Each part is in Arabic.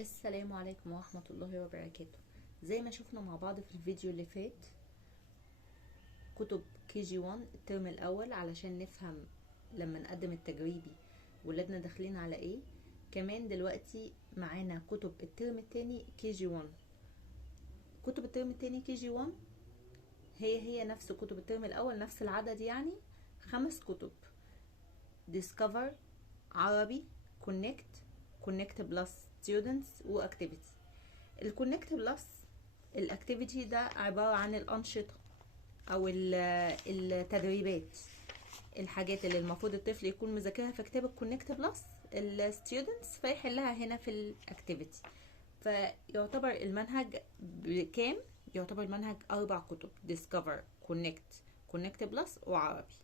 السلام عليكم ورحمة الله وبركاته. زي ما شفنا مع بعض في الفيديو اللي فات كتب كي جي 1 الترم الأول علشان نفهم لما نقدم التجريبي ولادنا داخلين على ايه. كمان دلوقتي معانا كتب الترم التاني كي جي 1. كتب الترم التاني كي جي 1 هي نفس كتب الترم الأول، نفس العدد، يعني 5 كتب: Discover، عربي، Connect بلس Students وأكتيفيتي. الكونكت بلس الاكتيفيتي ده عبارة عن الأنشطة أو التدريبات، الحاجات اللي المفروض الطفل يكون مذاكرها في كتاب الكونكت بلس الستودنتس فيحلها هنا في الاكتيفيتي. فيعتبر المنهج بكام؟ يعتبر المنهج 4 كتب: ديسكفر، كونكت بلس وعربي.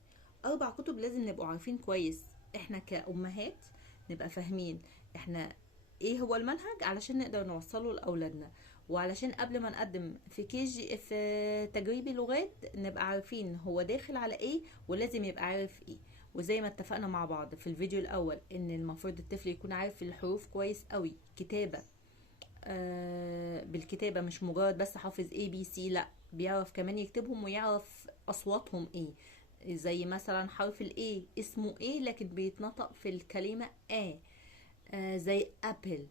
4 كتب لازم نبقوا عارفين كويس، احنا كأمهات نبقى فاهمين احنا ايه هو المنهج علشان نقدر نوصله لاولادنا، وعلشان قبل ما نقدم في كيجي في تجريبي لغات نبقى عارفين هو داخل على ايه ولازم يبقى عارف ايه. وزي ما اتفقنا مع بعض في الفيديو الاول ان المفروض الطفل يكون عارف الحروف كويس قوي، كتابة بالكتابة، مش مجرد بس حافظ A B C، لا بيعرف كمان يكتبهم ويعرف اصواتهم ايه. زي مثلا حرف ال A اسمه ايه لكن بيتنطق في الكلمة زي ابل،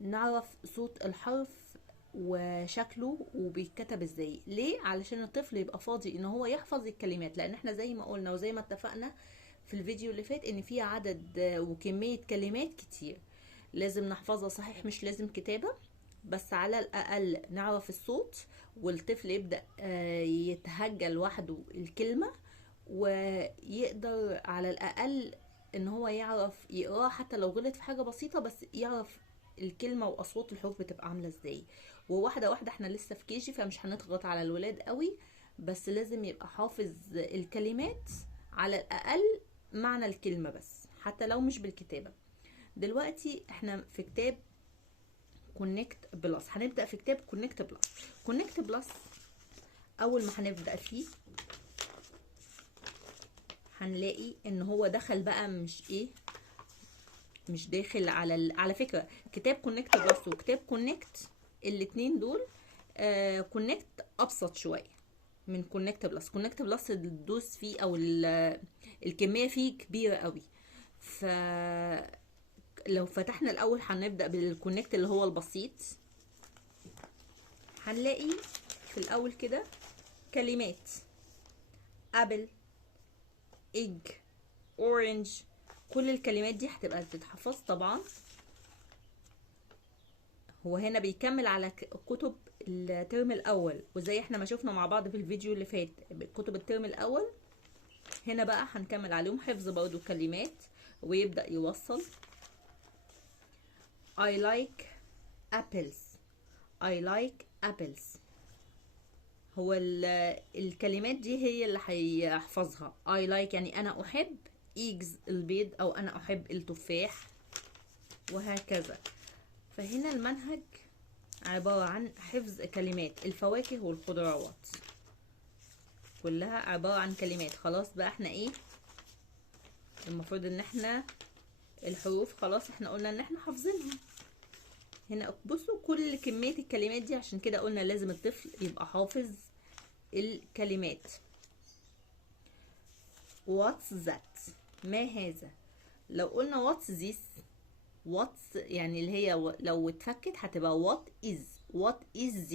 فنعرف صوت الحرف وشكله وبيتكتب ازاي. ليه؟ علشان الطفل يبقى فاضي ان هو يحفظ الكلمات، لان احنا زي ما قلنا وزي ما اتفقنا في الفيديو اللي فات ان في عدد وكمية كلمات كتير لازم نحفظها. صحيح مش لازم كتابة، بس على الاقل نعرف الصوت والطفل يبدأ يتهجى لوحده الكلمة، ويقدر على الاقل ان هو يعرف يقراه حتى لو غلط في حاجة بسيطة، بس يعرف الكلمة واصوات الحروف بتبقى عاملة ازاي. وواحدة واحدة، احنا لسه في كيجي فمش هنضغط على الولاد قوي، بس لازم يبقى حافظ الكلمات على الاقل معنى الكلمة بس حتى لو مش بالكتابة. دلوقتي احنا في كتاب كونكت بلس، هنبدأ في كتاب كونكت بلس. كونكت بلس اول ما هنبدأ فيه هنلاقي ان هو دخل بقى مش داخل على فكرة كتاب كونكت بلس وكتاب كونكت الاتنين دول كونكت ابسط شوية من كونكت بلس. كونكت بلس الدوس فيه او الكمية فيه كبيرة قوي، فلو فتحنا الاول هنبدأ بالكونكت اللي هو البسيط. هنلاقي في الاول كده كلمات: ابل، ايج، اورنج. كل الكلمات دي هتبقى بتتحفظ طبعا. هو هنا بيكمل على كتب الترم الاول، وزي احنا ما شفنا مع بعض في الفيديو اللي فات كتب الترم الاول، هنا بقى هنكمل عليهم حفظ برضو كلمات. ويبدأ يوصل I like apples، I like apples. هو الكلمات دي هي اللي هيحفظها. I like يعني انا احب، eggs البيض او انا احب التفاح، وهكذا. فهنا المنهج عبارة عن حفظ كلمات الفواكه والخضروات، كلها عبارة عن كلمات. خلاص بقى احنا ايه المفروض ان احنا الحروف خلاص احنا قلنا ان احنا حافظينها. هنا بصوا كل كمية الكلمات دي، عشان كده قلنا لازم الطفل يبقى حافظ الكلمات. what's that، ما هذا. لو قلنا what's this، what's يعني اللي هي لو اتفكت هتبقى what is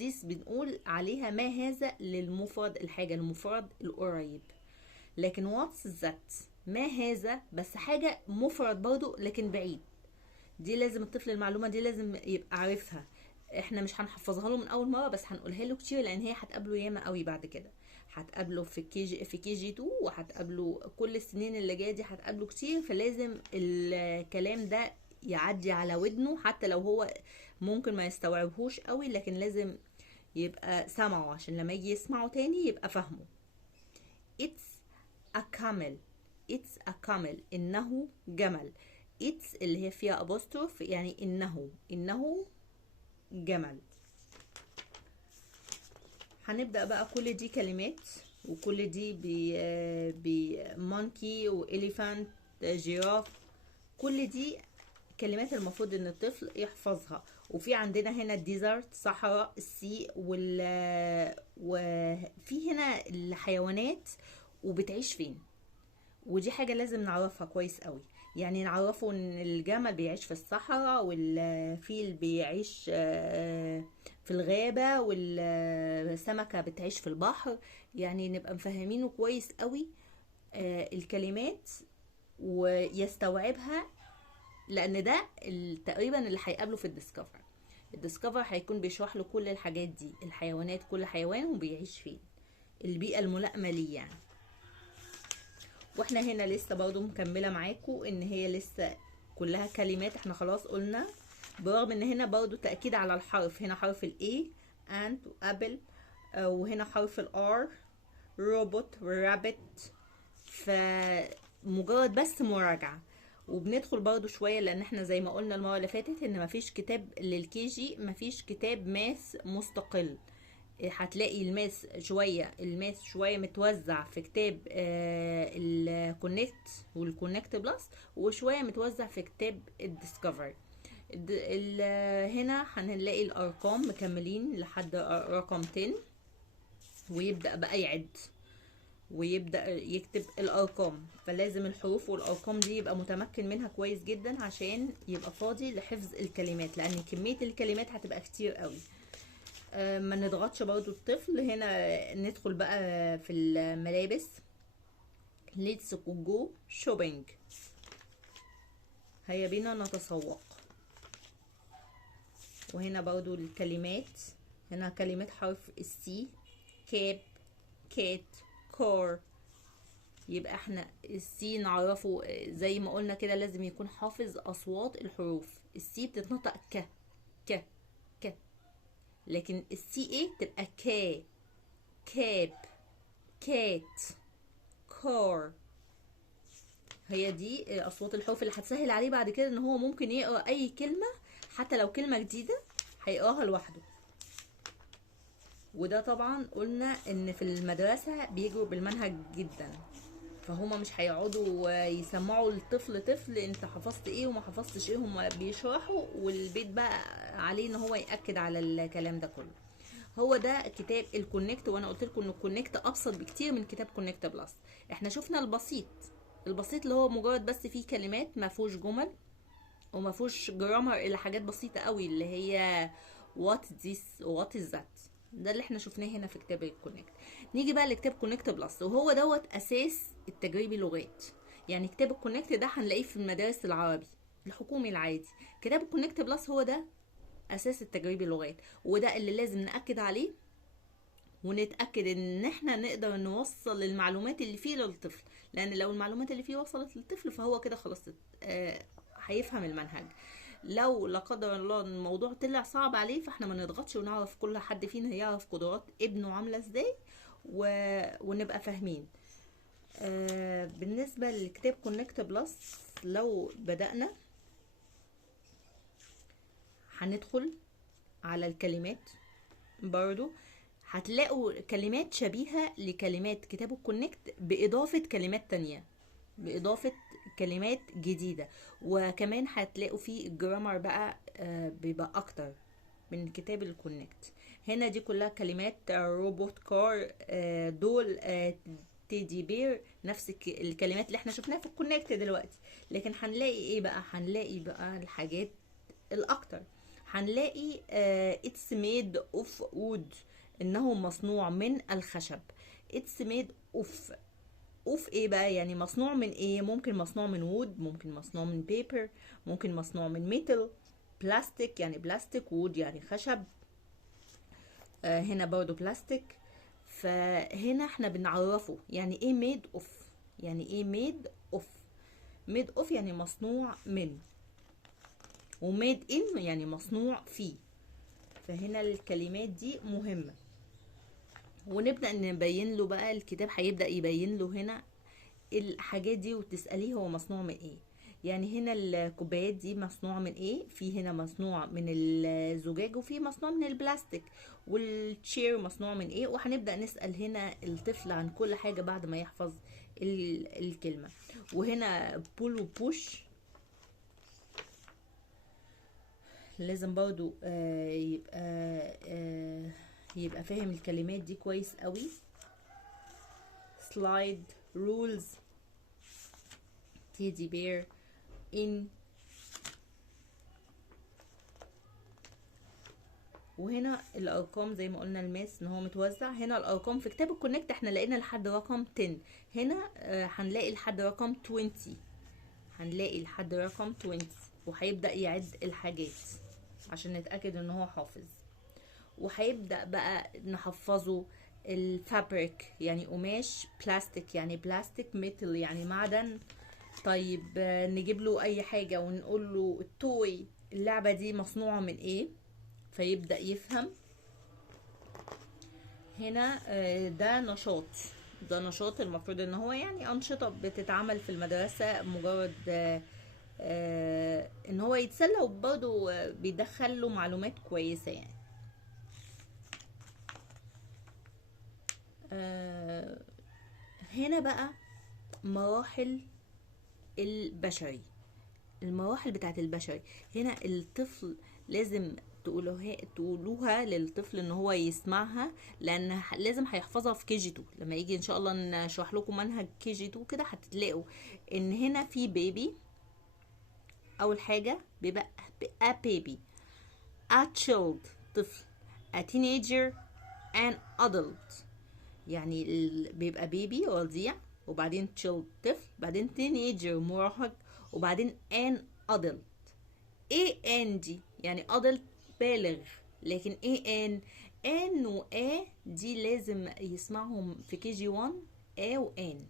this بنقول عليها ما هذا للمفرد، الحاجة المفرد القريب. لكن what's that ما هذا بس حاجة مفرد برضو لكن بعيد. دي لازم الطفل المعلومة دي لازم يبقى عارفها. احنا مش هنحفظها له من اول مرة، بس هنقولها له كتير لان هي هتقابله ياما قوي بعد كده. هتقابله في كي جي 2، وهتقابله كل السنين اللي جايه دي هتقابله كتير. فلازم الكلام ده يعدي على ودنه حتى لو هو ممكن ما يستوعبهوش قوي، لكن لازم يبقى سمعه عشان لما يجي يسمعه تاني يبقى فاهمه. It's a camel، It's a camel إنه جمل. It's اللي هي فيها apostrophe يعني إنه جمل. هنبدأ بقى كل دي كلمات، وكل دي بمونكي وإليفانت، جيراف، كل دي كلمات المفروض ان الطفل يحفظها. وفي عندنا هنا الديزرت صحراء، السي وفي هنا الحيوانات وبتعيش فين، ودي حاجة لازم نعرفها كويس قوي. يعني نعرفه ان الجمل بيعيش في الصحراء، والفيل بيعيش في الغابة، والسمكة بتعيش في البحر. يعني نبقى مفهمينه كويس قوي الكلمات ويستوعبها، لان ده تقريبا اللي هيقابله في الديسكفر. الديسكفر هيكون بيشرح له كل الحاجات دي، الحيوانات، كل حيوان وبيعيش فين، البيئة الملائمة ليه يعني. واحنا هنا لسه برضو مكملة معاكم ان هي لسه كلها كلمات احنا خلاص قلنا، برغم ان هنا برضو تأكيد على الحرف. هنا حرف الاي ant وابل، وهنا حرف الار روبوت ورابت. فمجرد بس مراجعة. وبندخل برضو شوية لان احنا زي ما قلنا المرة اللي فاتت ان مفيش كتاب للكيجي، مفيش كتاب ماس مستقل. هتلاقي الماس شوية متوزع في كتاب الكونكت والكونكت بلس، وشوية متوزع في كتاب الديسكفر. هنا هنلاقي الارقام مكملين لحد رقم 10، ويبدأ بقى يعد ويبدأ يكتب الارقام. فلازم الحروف والارقام دي يبقى متمكن منها كويس جدا عشان يبقى فاضي لحفظ الكلمات، لان كمية الكلمات هتبقى كتير قوي. ما نضغطش برضو الطفل. هنا ندخل بقى في الملابس. let's go shopping، هيا بينا نتسوق. وهنا برضو الكلمات، هنا كلمات حرف السي، كاب، كات، كار. يبقى احنا السي نعرفه زي ما قلنا كده، لازم يكون حافظ اصوات الحروف. السي بتتنطق ك ك ك، لكن السي ايه تبقى كا، كاب، كات، كار. هي دي اصوات الحروف اللي هتسهل عليه بعد كده ان هو ممكن يقرا اي كلمه، حتى لو كلمه جديده هيقراها لوحده. وده طبعا قلنا ان في المدرسه بيجروا بالمنهج جدا، فهما مش هيقعدوا يسمعوا للطفل طفل انت حفظت ايه وما حفظتش ايه. هما بيشرحوا والبيت بقى عليه ان هو ياكد على الكلام ده كله. هو ده كتاب الكونكت، وانا قلت لكم ان الكونكت ابسط بكتير من كتاب كونكت بلس. احنا شفنا البسيط اللي هو مجرد بس فيه كلمات، ما فيهوش جمل وما فيهوش جرامر الا حاجات بسيطه قوي اللي هي what this what is that. ده اللي احنا شفناه هنا في كتاب الكونكت. نيجي بقى لكتاب كونكت بلس، وهو دوت اساس التجريبي لغات. يعني كتاب الكونكت ده هنلاقيه في المدارس العربي الحكومي العادي. كتاب الكونكت بلس هو ده اساس التجريبي لغات، وده اللي لازم نأكد عليه ونتأكد ان احنا نقدر نوصل المعلومات اللي فيه للطفل. لان لو المعلومات اللي فيه وصلت للطفل فهو كده خلاص هيفهم المنهج. لو لا قدر الله الموضوع طلع صعب عليه، فاحنا ما نضغطش ونعرف كل حد فينا يعرف قدرات ابنه عاملة ازاي ونبقى فاهمين. بالنسبة لكتاب كونكت بلس، لو بدأنا هندخل على الكلمات. برضو هتلاقوا كلمات شبيهة لكلمات كتاب الكونكت بإضافة كلمات تانية، بإضافة كلمات جديدة. وكمان هتلاقوا فيه الجرامر بقى بيبقى أكتر من كتاب الكونكت. هنا دي كلها كلمات روبوت، كار، دول، تيدي بير، نفس الكلمات اللي احنا شفناها في الكونكت دلوقتي. لكن هنلاقي ايه بقى؟ هنلاقي بقى الحاجات الأكتر. هنلاقي it's made of wood، انه مصنوع من الخشب. it's made of ايه بقى؟ يعني مصنوع من ايه؟ ممكن مصنوع من wood، ممكن مصنوع من paper، ممكن مصنوع من metal، بلاستيك يعني بلاستيك، wood يعني خشب. هنا برضو بلاستيك. فهنا احنا بنعرفه يعني ايه made of، يعني ايه made of يعني مصنوع من، وميد ان يعني مصنوع فيه. فهنا الكلمات دي مهمة. ونبدأ نبين له بقى، الكتاب هيبدأ يبين له هنا الحاجات دي وتسأليه هو مصنوع من ايه. يعني هنا الكوبايات دي مصنوع من ايه؟ في هنا مصنوع من الزجاج، وفي مصنوع من البلاستيك. والتشير مصنوع من ايه؟ وهنبدأ نسأل هنا الطفل عن كل حاجة بعد ما يحفظ الكلمة. وهنا بول وبوش لازم برضو يبقى فاهم الكلمات دي كويس قوي. slide rules teddy bear in. وهنا الارقام زي ما قلنا الماس ان هو متوزع. هنا الارقام في كتاب الكونكت احنا لقينا لحد رقم 10. هنا هنلاقي لحد رقم 20. هنلاقي لحد رقم 20 وهيبدأ يعد الحاجات عشان نتأكد ان هو حافظ. وهيبدأ بقى نحفظه الفابريك يعني قماش، بلاستيك يعني بلاستيك، ميتال يعني معدن. طيب نجيب له اي حاجة ونقول له التوي اللعبة دي مصنوعة من ايه، فيبدأ يفهم. هنا ده نشاط. ده نشاط المفروض ان هو يعني انشطة بتتعمل في المدرسة، مجرد ان هو يتسلى وبرضه بيدخل له معلومات كويسة يعني. هنا بقى مراحل البشري، المراحل بتاعت البشري. هنا الطفل لازم تقولوها للطفل ان هو يسمعها، لان لازم هيحفظها في كي جي 2. لما يجي ان شاء الله نشرح لكم منهج كي جي 2 كده هتلاقوا ان هنا في بيبي. اول حاجة بيبقى a baby، a child طفل، a teenager and adult. يعني بيبقى بيبي رضيع، وبعدين child طفل، بعدين teenager مراهق، وبعدين an adult. ايه ان دي يعني adult بالغ، لكن ايه ان و a دي لازم يسمعهم في كي جي 1. a و ان،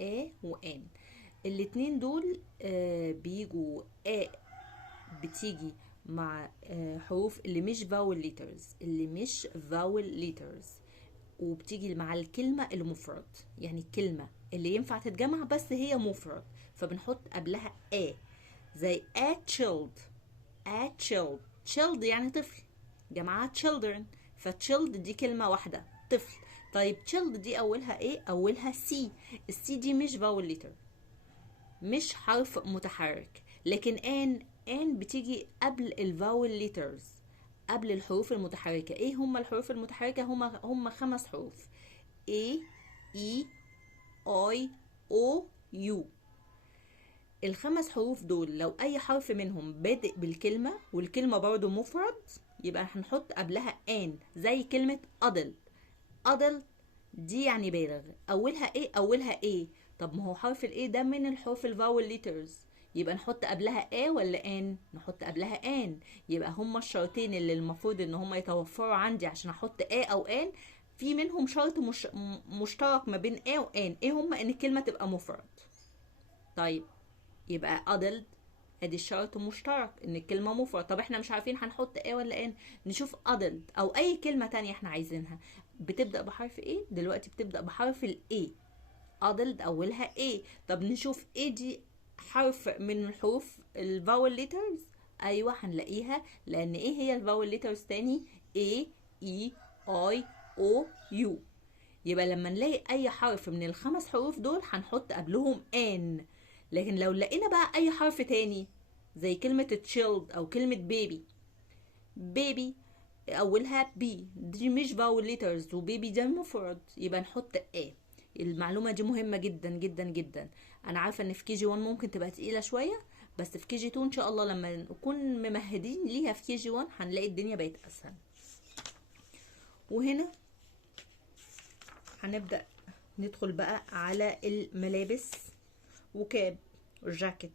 a و ان الاتنين دول بيجوا a بتيجي مع حروف اللي مش vowel letters، اللي مش vowel letters، وبتيجي مع الكلمة المفرد. يعني الكلمة اللي ينفع تتجمع بس هي مفرد فبنحط قبلها a، زي a child. a child، child يعني طفل، جماعة children، فchild دي كلمة واحدة طفل. طيب child دي أولها ايه؟ أولها c. السي دي مش vowel letter، مش حرف متحرك. لكن ان بتيجي قبل الفاول ليترز، قبل الحروف المتحركة. ايه هم الحروف المتحركة؟ هم 5 حروف: A E I O U. ال5 حروف دول لو اي حرف منهم بادئ بالكلمة والكلمة برضو مفرد يبقى هنحط قبلها ان، زي كلمة adult دي يعني بالغ. اولها ايه؟ اولها ايه. طب ما هو حرف الايه ده من الحروف الفاول ليترز، يبقى نحط قبلها a ولا ان؟ نحط قبلها ان. يبقى هما الشرطين اللي المفروض ان هما يتوفروا عندي عشان احط a او ان، في منهم شرط مشترك ما بين a و n. ايه هما؟ ان الكلمة تبقى مفرد. طيب يبقى adult ادي الشرط مشترك ان الكلمة مفرد. طب احنا مش عارفين هنحط a ولا n، نشوف adult او اي كلمة تانية احنا عايزينها بتبدأ بحرف ايه. دلوقتي بتبدأ بحرف ال A، adult اولها A. طب نشوف A دي حرف من الحروف الفاول ليترز. ايوه هنلاقيها، لان ايه هي الفاول ليترز تاني؟ A E I O U. يبقى لما نلاقي اي حرف من ال5 حروف دول هنحط قبلهم ان. لكن لو لقينا بقى اي حرف تاني زي كلمة child او كلمة baby اولها بي، دي مش فاول ليترز وبيبي ده مفرد، يبقى نحط A. المعلومة دي مهمة جدا جدا جدا. انا عارفة ان في كي جي 1 ممكن تبقى تقيلة شوية، بس في كي جي 2 ان شاء الله لما نكون ممهدين ليها في كي جي 1 هنلاقي الدنيا بقت اسهل. وهنا هنبدأ ندخل بقى على الملابس: وكاب، جاكيت،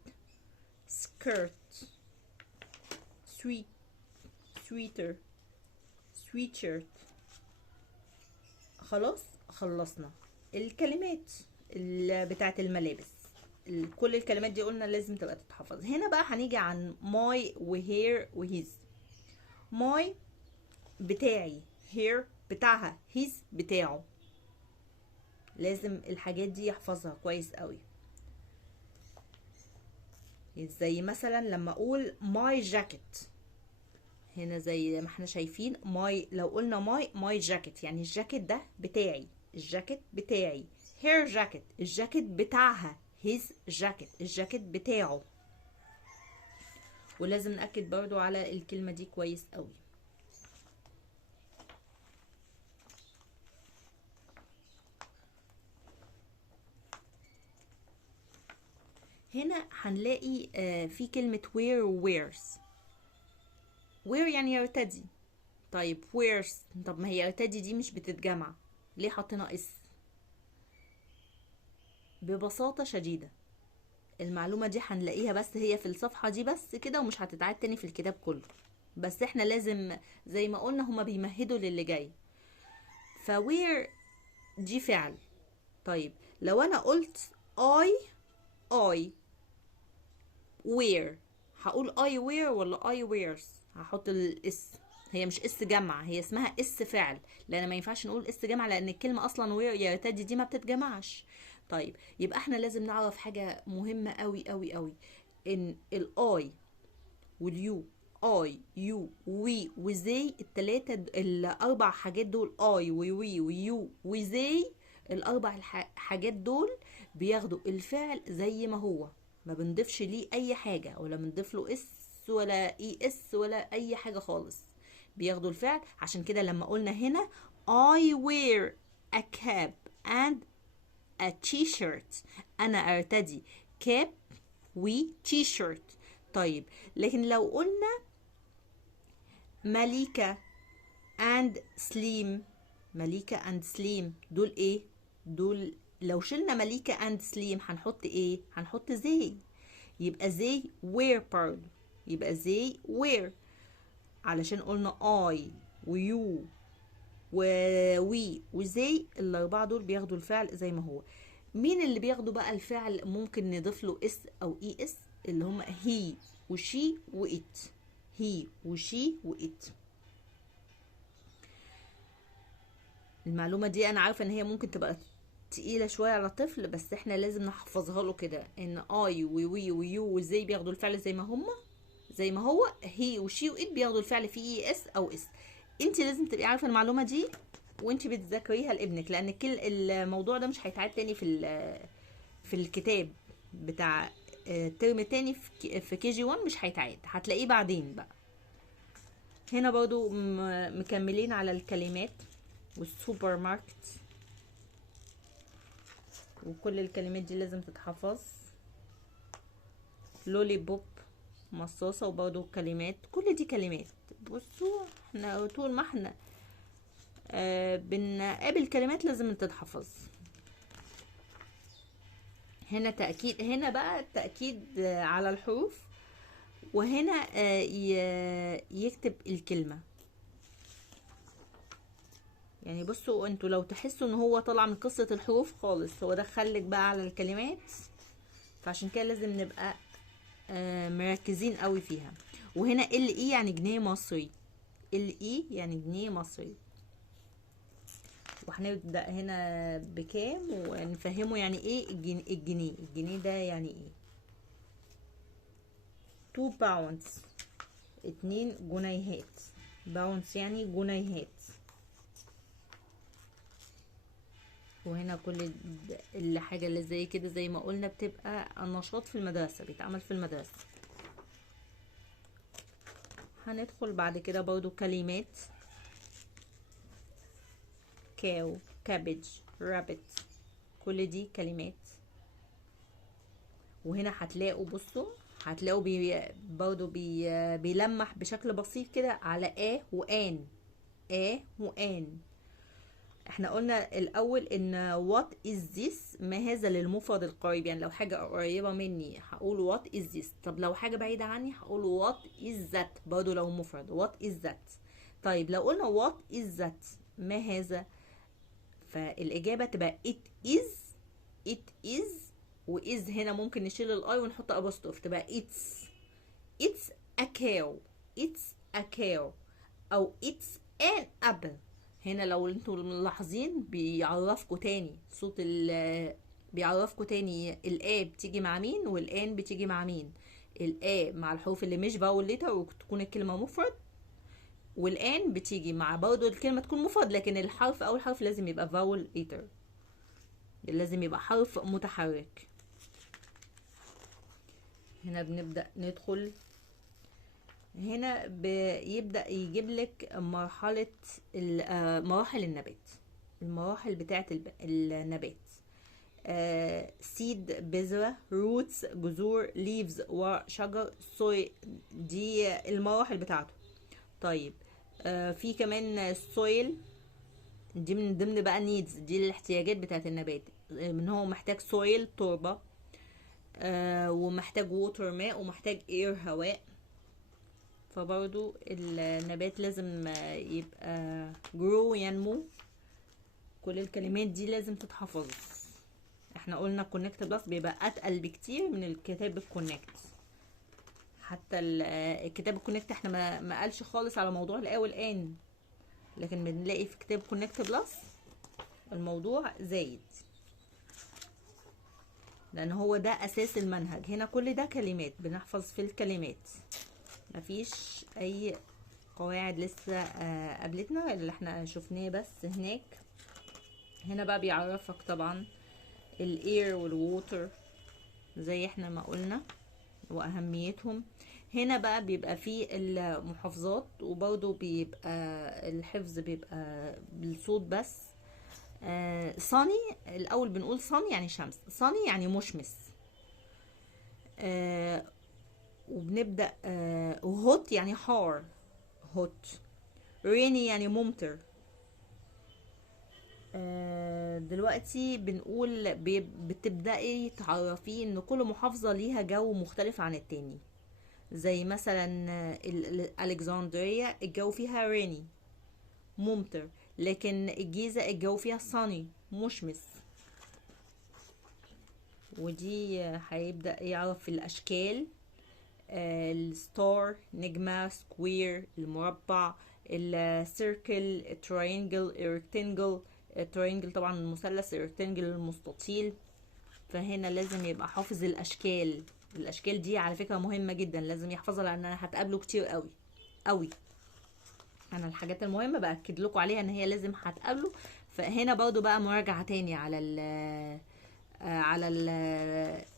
سكيرت، سويتر، سويتشيرت. خلاص خلصنا الكلمات بتاعت الملابس. كل الكلمات دي قلنا لازم تبقى تتحفظ. هنا بقى هنيجي عن ماي وهير وهيز. ماي بتاعي، هير بتاعها، هيز بتاعه. لازم الحاجات دي يحفظها كويس قوي. زي مثلا لما اقول ماي جاكيت، هنا زي ما احنا شايفين ماي، لو قلنا ماي جاكيت يعني الجاكيت ده بتاعي، الجاكيت بتاعي. هير جاكيت الجاكيت بتاعها، هيز جاكيت الجاكيت بتاعه. ولازم نأكد برضو على الكلمة دي كويس قوي. هنا هنلاقي في كلمة wear و wears. wear يعني يرتدي. طيب wears، طب ما هي يرتدي دي مش بتتجمع، ليه حطينا اس؟ ببساطة شديدة المعلومة دي هنلاقيها بس هي في الصفحة دي بس كده، ومش هتتعاد تاني في الكتاب كله، بس احنا لازم زي ما قلنا هما بيمهدوا للي جاي. فوير دي فعل. طيب لو انا قلت I wear، هقول I wear ولا I wears؟ هحط الاس، هي مش اس جمع، هي اسمها اس فعل، لان ما ينفعش نقول اس جمع لان الكلمة اصلا wear يرتدي دي ما بتتجمعش. طيب يبقى احنا لازم نعرف حاجة مهمة قوي قوي قوي، ان الاي واليو، اي يو وي وزي، التلاتة الاربع حاجات دول، اي وي ويو وزي، الاربع حاجات دول بياخدوا الفعل زي ما هو، ما بنضيفش ليه اي حاجة، ولا بنضيف له اس ولا اي اس ولا اي حاجة خالص، بياخدوا الفعل. عشان كده لما قلنا هنا I wear a cap and a t-shirt، انا ارتدي كاب و تي شيرت. طيب لكن لو قلنا مليكة and سليم، مليكة and سليم دول ايه؟ دول لو شلنا مليكة and سليم هنحط ايه؟ هنحط زي، يبقى زي wear برضه، يبقى زي wear، علشان قلنا I ويو ووي وزي، الاربعه دول بياخدوا الفعل زي ما هو. مين اللي بياخدوا بقى الفعل ممكن نضيف له اس او اي اس؟ اللي هم هي وشي وات، هي وشي وات. المعلومه دي انا عارفه ان هي ممكن تبقى تقيله شويه على الطفل، بس احنا لازم نحفظها له كده، ان اي ووي ويو وزي بياخدوا الفعل زي ما هم، زي ما هو، هي وشي وات بياخدوا الفعل فيه اي اس او اس. انت لازم تبقي عارفه المعلومه دي وانت بتذاكريها لابنك، لان الموضوع ده مش هيتعاد تاني في الكتاب بتاع ترم تاني في كي جي 1، مش هيتعاد، هتلاقيه بعدين بقى. هنا برضو مكملين على الكلمات والسوبر ماركت، وكل الكلمات دي لازم تتحفظ. لولي بوب مصاصة، وبرضو كلمات، كل دي كلمات. بصوا احنا طول ما احنا بنقابل كلمات لازم تتحفظ. هنا تأكيد، هنا بقى التأكيد على الحروف، وهنا يكتب الكلمة. يعني بصوا انتوا لو تحسوا ان هو طلع من قصة الحروف خالص، هو دخلك بقى على الكلمات، فعشان كده لازم نبقى مركزين قوي فيها. وهنا ال اي يعني جنيه مصري، ال اي يعني جنيه مصري. وهنبدأ هنا بكام ونفهمه يعني ايه الجنيه. الجنيه ده يعني ايه؟ 2 باوندز، 2 جنيهات. باوندز يعني جنيهات. وهنا كل الحاجة اللي زي كده زي ما قلنا بتبقى النشاط في المدرسة، بيتعمل في المدرسة. هندخل بعد كده برضو كلمات، كاو، كابج، رابت، كل دي كلمات. وهنا هتلاقوا بصوا، هتلاقوا برضو بيلمح بشكل بسيط كده على وان، وان. احنا قلنا الاول ان what is this، ما هذا للمفرد القريب، يعني لو حاجة قريبة مني هقول what is this، طب لو حاجة بعيدة عني هقول what is that، برضو لو مفرد what is that. طيب لو قلنا what is that، ما هذا، فالإجابة تبقى it is، وإز هنا ممكن نشيل الآي ونحط أبوستروف تبقى it's a cow، it's a cow، أو it's an apple. هنا لو انتوا ملاحظين بيعرفكوا تاني صوت بيعرفكوا تاني الآ بتيجي مع مين والآن بتيجي مع مين. الآ مع الحروف اللي مش فاول ليتر وتكون الكلمة مفرد، والآن بتيجي مع برضه الكلمة تكون مفرد، لكن الحرف أول حرف لازم يبقى فاول ليتر، لازم يبقى حرف متحرك. هنا بنبدأ ندخل هنا بيبدأ يجيب لك مراحل النبات، المراحل بتاعة النبات. سيد، بذرة، روتس، جذور، ليفز، وشجر، سوي، دي المراحل بتاعته. طيب في كمان سويل، دي من ضمن بقى نيدز، دي الاحتياجات بتاعة النبات، من هو محتاج سويل تربة، ومحتاج ووتر ماء، ومحتاج اير هواء. فبرضو النبات لازم يبقى جرو ينمو. كل الكلمات دي لازم تتحفظ. احنا قلنا كونكت بلس بيبقى اتقل بكتير من الكتاب الكونكت. حتى الكتاب الكونكت احنا ما قالش خالص على موضوع الايه والان، لكن بنلاقي في كتاب كونكت بلس الموضوع زايد، لان هو ده اساس المنهج. هنا كل ده كلمات، بنحفظ في الكلمات، مفيش اي قواعد لسه قابلتنا اللي احنا شفناه بس هناك. هنا بقى بيعرفك طبعا الاير والووتر زي احنا ما قلنا واهميتهم. هنا بقى بيبقى فيه المحافظات، وبرضه بيبقى الحفظ بيبقى بالصوت بس. صاني الاول بنقول صاني يعني شمس، صاني يعني مشمس. وبنبدأ هوت يعني حار، هوت. ريني يعني ممطر. دلوقتي بنقول بتبدأي تعرفي ان كل محافظة ليها جو مختلف عن التاني. زي مثلا الكسندرية الجو فيها ريني ممطر، لكن الجيزة الجو فيها صاني مشمس. ودي هيبدأ يعرف الأشكال، الستار نجمة، سكوير المربع، السيركل، تراينجل، ريكتانجل. تراينجل طبعا المثلث، ريكتانجل المستطيل. فهنا لازم يبقى حافظ الاشكال. الاشكال دي على فكره مهمه جدا، لازم يحفظها لانها هتقابله كتير قوي قوي. انا الحاجات المهمه باكد لكم عليها ان هي لازم هتقابله. فهنا برضو بقى مراجعه تاني على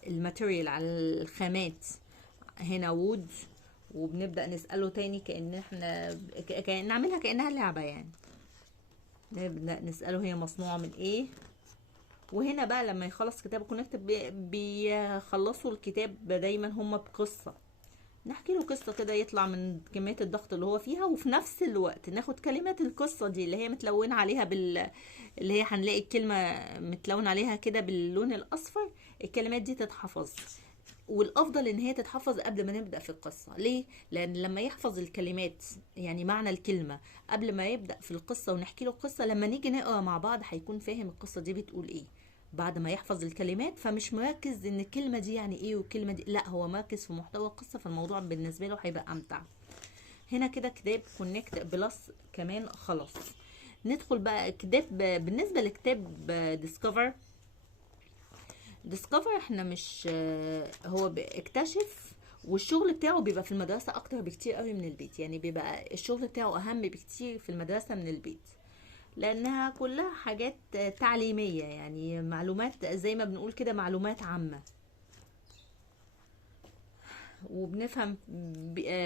الماتيريال، على الخامات. هنا وود، وبنبدأ نسأله تاني كأن احنا نعملها كأنها لعبة يعني. نبدأ نسأله هي مصنوعة من ايه. وهنا بقى لما يخلص كتاب كونكت بيخلصوا الكتاب دايما هم بقصة، نحكي له قصة كده يطلع من كمية الضغط اللي هو فيها، وفي نفس الوقت ناخد كلمات القصة دي اللي هي متلونة عليها اللي هي هنلاقي الكلمة متلون عليها كده باللون الأصفر. الكلمات دي تتحفظ، والافضل ان هي تتحفظ قبل ما نبدا في القصه. ليه؟ لان لما يحفظ الكلمات يعني معنى الكلمه قبل ما يبدا في القصه ونحكي له القصه، لما نيجي نقرا مع بعض هيكون فاهم القصه دي بتقول ايه بعد ما يحفظ الكلمات. فمش مركز ان الكلمه دي يعني ايه والكلمه دي، لا هو مركز في محتوى القصه، فالموضوع بالنسبه له هيبقى امتع. هنا كده كتاب كونكت بلس كمان خلاص. ندخل بقى كتاب بالنسبه لكتاب ديسكفر. ديسكفر احنا مش هو اكتشف، والشغل بتاعه بيبقى في المدرسة اكتر بكتير قوي من البيت. يعني بيبقى الشغل بتاعه اهم بكتير في المدرسة من البيت، لانها كلها حاجات تعليمية، يعني معلومات زي ما بنقول كده، معلومات عامة. وبنفهم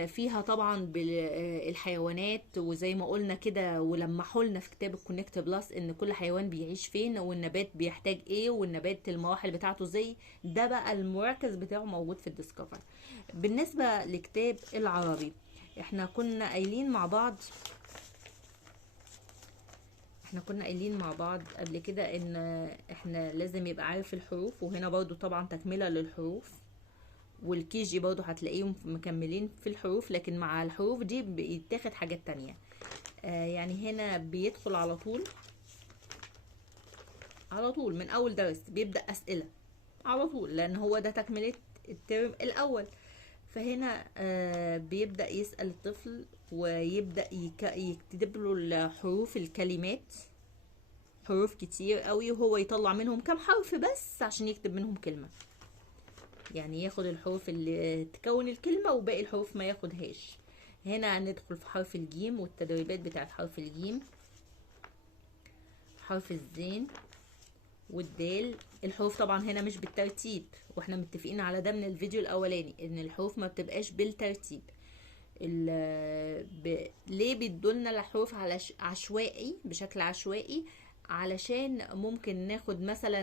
فيها طبعا بالحيوانات، وزي ما قلنا كده ولمحوا لنا في كتاب الكونكت بلس ان كل حيوان بيعيش فين، والنبات بيحتاج ايه، والنبات المراحل بتاعته زي ده. بقى المركز بتاعه موجود في الديسكفر. بالنسبة لكتاب العربي، احنا كنا قايلين مع بعض قبل كده ان احنا لازم يبقى عارف الحروف. وهنا برضو طبعا تكملة للحروف، والكي جي برضو هتلاقيهم مكملين في الحروف، لكن مع الحروف دي بيتاخد حاجات تانية. يعني هنا بيدخل على طول من اول درس بيبدأ اسئلة على طول، لان هو ده تكملة الترم الاول. فهنا بيبدأ يسأل الطفل ويبدأ يكتب له الحروف، الكلمات، حروف كتير قوي، وهو يطلع منهم كم حرف بس عشان يكتب منهم كلمة. يعني ياخد الحروف اللي تكون الكلمة وباقي الحروف ما ياخدهاش. هنا هندخل في حرف الجيم والتدريبات بتاعت حرف الجيم، حرف الزين والدال. الحروف طبعا هنا مش بالترتيب، واحنا متفقين على ده من الفيديو الاولاني ان الحروف ما بتبقاش بالترتيب. ليه بيدولنا الحروف على عشوائي، بشكل عشوائي؟ علشان ممكن ناخد مثلا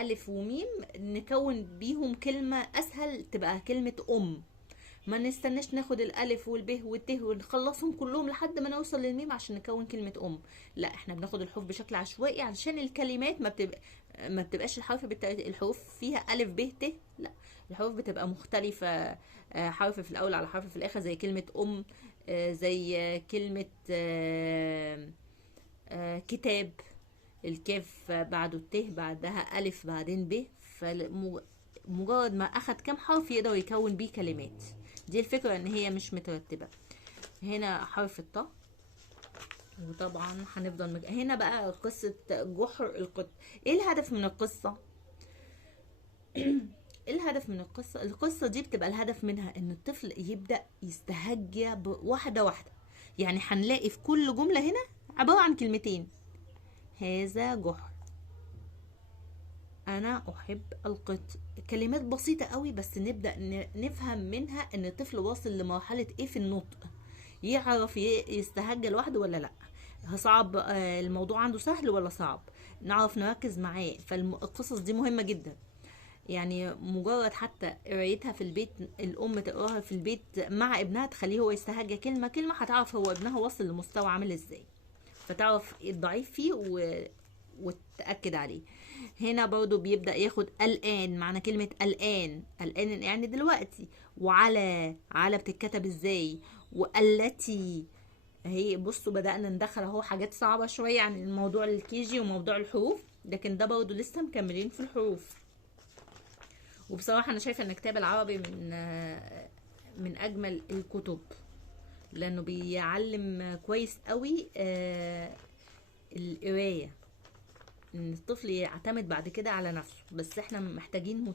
ألف وميم نكون بيهم كلمة أسهل، تبقى كلمة ما نستناش ناخد الألف والب والت ونخلصهم كلهم لحد ما نوصل للميم عشان نكون كلمة لا، احنا بناخد الحروف بشكل عشوائي علشان الكلمات ما بتبقاش الحروف فيها ألف ب ت، لا، الحروف بتبقى مختلفة، حرف في الأول على حرف في الآخر، زي كلمة زي كلمة كتاب، الكاف بعده الت، بعدها ألف، بعدين ب، فمجرد ما أخد كام حرف يقدر يكون بيه كلمات. دي الفكرة، ان هي مش مترتبة. هنا حرف الطاء، وطبعا هنفضل هنا بقى قصة جحر القط. ايه الهدف من القصة؟ ايه الهدف من القصة؟ القصة دي بتبقى الهدف منها ان الطفل يبدأ يستهجى واحدة واحدة. يعني هنلاقي في كل جملة هنا عبارة عن كلمتين: هذا جحر، انا احب القط. كلمات بسيطة قوي، بس نبدأ نفهم منها ان الطفل واصل لمرحلة ايه في النطق، يعرف يستهجى لوحده ولا لا، صعب الموضوع عنده سهل ولا صعب، نعرف نركز معاه. فالقصص دي مهمة جدا. يعني مجرد حتى قرايتها في البيت، الام تقراها في البيت مع ابنها تخليه هو يستهجى كلمة كلمة، هتعرف هو ابنها وصل لمستوى عامل ازاي، فتعرف الضعيف فيه وتأكد عليه. هنا برضو بيبدأ ياخد الآن، معنى كلمة الآن يعني دلوقتي، على بتتكتب ازاي، والتي هي. بصوا بدأنا ندخل اهو حاجات صعبة شوية عن الموضوع الكيجي وموضوع الحروف، لكن ده برضو لسه مكملين في الحروف. وبصراحة أنا شايفة إن كتاب العربي من أجمل الكتب، لأنه بيعلم كويس قوي القراية، إن الطفل يعتمد بعد كده على نفسه. بس إحنا محتاجين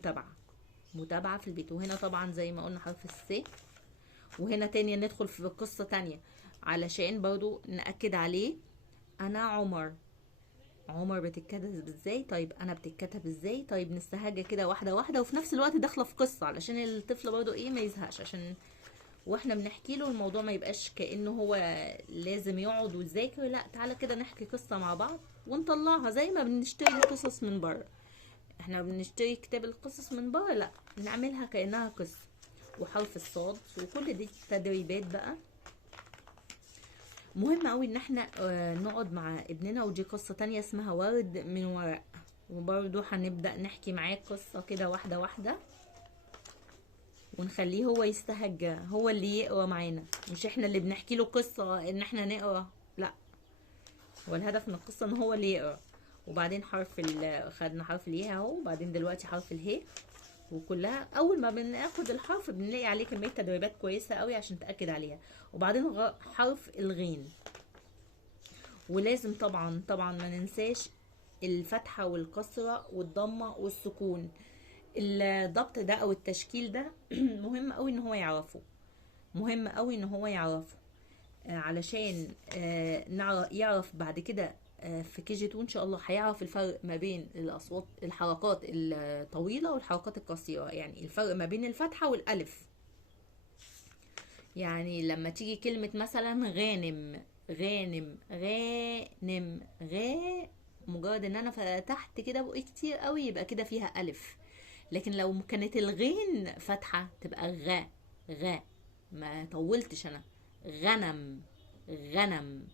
متابعة في البيت. وهنا طبعا زي ما قلنا حرف الس. وهنا تانية ندخل في قصة تانية علشان برضو نأكد عليه. أنا عمر بتتكتب ازاي؟ طيب انا بتتكتب ازاي؟ طيب نستهجى كده واحده واحده، وفي نفس الوقت داخله في قصه علشان الطفل برضو ايه ما يزهقش، عشان واحنا بنحكي له الموضوع ما يبقاش كانه هو لازم يقعد ويذاكر. لا، تعالى كده نحكي قصه مع بعض ونطلعها زي ما بنشتري القصص من بره. احنا بنشتري كتاب القصص من بره، لا، نعملها كانها قصه. وحرف الصاد، وكل دي تدريبات بقى. مهم قوي ان احنا نقعد مع ابننا، ودي قصة تانية اسمها ورد من ورق. وبرضو هنبدأ نحكي معاه قصة كده واحدة واحدة، ونخليه هو يستهجى، هو اللي يقرا معانا، مش احنا اللي بنحكي له قصة ان احنا نقرا، لا، هو الهدف من القصة ان هو اللي يقرا. وبعدين خدنا حرف الياء اهو، وبعدين دلوقتي حرف الهاء. وكلها اول ما بناخد الحرف بنلاقي عليه كمية تدريبات كويسة قوي عشان تأكد عليها. وبعدين حرف الغين. ولازم طبعا ما ننساش الفتحة والكسرة والضمة والسكون. الضبط ده او التشكيل ده مهم قوي ان هو يعرفه، علشان يعرف بعد كده في كي جي 2 ان شاء الله هيعرف الفرق ما بين الاصوات، الحركات الطويلة والحركات القصيرة، يعني الفرق ما بين الفتحة والالف. يعني لما تيجي كلمة مثلا غانم مجرد ان انا فتحت كده بقي كتير قوي يبقى كده فيها الف. لكن لو كانت الغين فتحة تبقى غا، ما طولتش انا، غنم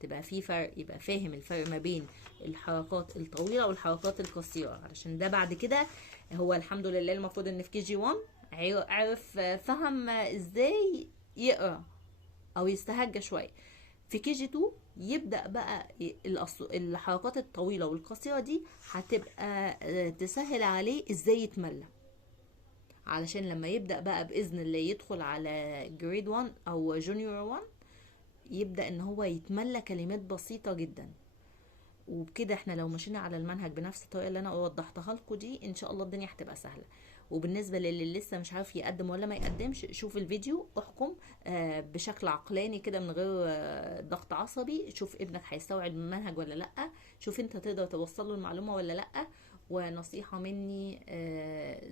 تبقى في فرق، يبقى فاهم الفرق ما بين الحركات الطويلة والحركات القصيرة. علشان ده بعد كده هو الحمد لله المفروض ان في كي جي 1 عرف، فهم ازاي يقرا او يستهجى شويه. في كي جي 2 يبدا بقى الحركات الطويله والقصيره دي هتبقى تسهل عليه ازاي يتملى، علشان لما يبدا بقى باذن الله يدخل على جريد 1 او جونيور 1 يبدا ان هو يتملى كلمات بسيطه جدا. وبكده احنا لو مشينا على المنهج بنفس الطريقه اللي انا وضحتها لكم دي ان شاء الله الدنيا هتبقى سهله. وبالنسبه للي لسه مش عارف يقدم ولا ما يقدمش، شوف الفيديو، احكم بشكل عقلاني كده من غير ضغط عصبي. شوف ابنك هيستوعب المنهج ولا لا، شوف انت تقدر توصل له المعلومه ولا لا، ونصيحة مني،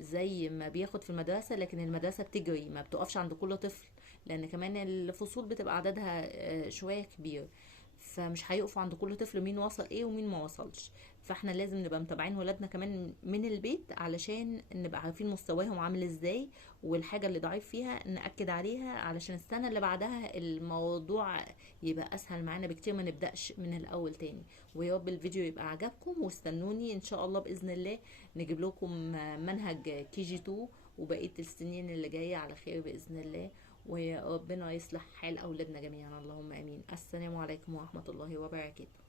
زي ما بياخد في المدرسة، لكن المدرسة بتجري ما بتقفش عند كل طفل، لان كمان الفصول بتبقى عددها شوية كبير، فمش هيقفوا عند كل طفل مين وصل ايه ومين ما وصلش. فاحنا لازم نبقى متابعين ولادنا كمان من البيت، علشان نبقى عارفين مستواهم عامل ازاي، والحاجة اللي ضعيف فيها نأكد عليها، علشان السنة اللي بعدها الموضوع يبقى اسهل معانا بكتير، ما نبدأش من الاول تاني. ويا رب الفيديو يبقى عجبكم، واستنوني ان شاء الله بإذن الله نجيب لكم منهج كي جي 2 وبقية السنين اللي جاية على خير بإذن الله. وربنا يصلح حال أولادنا جميعا، اللهم آمين. السلام عليكم ورحمة الله وبركاته.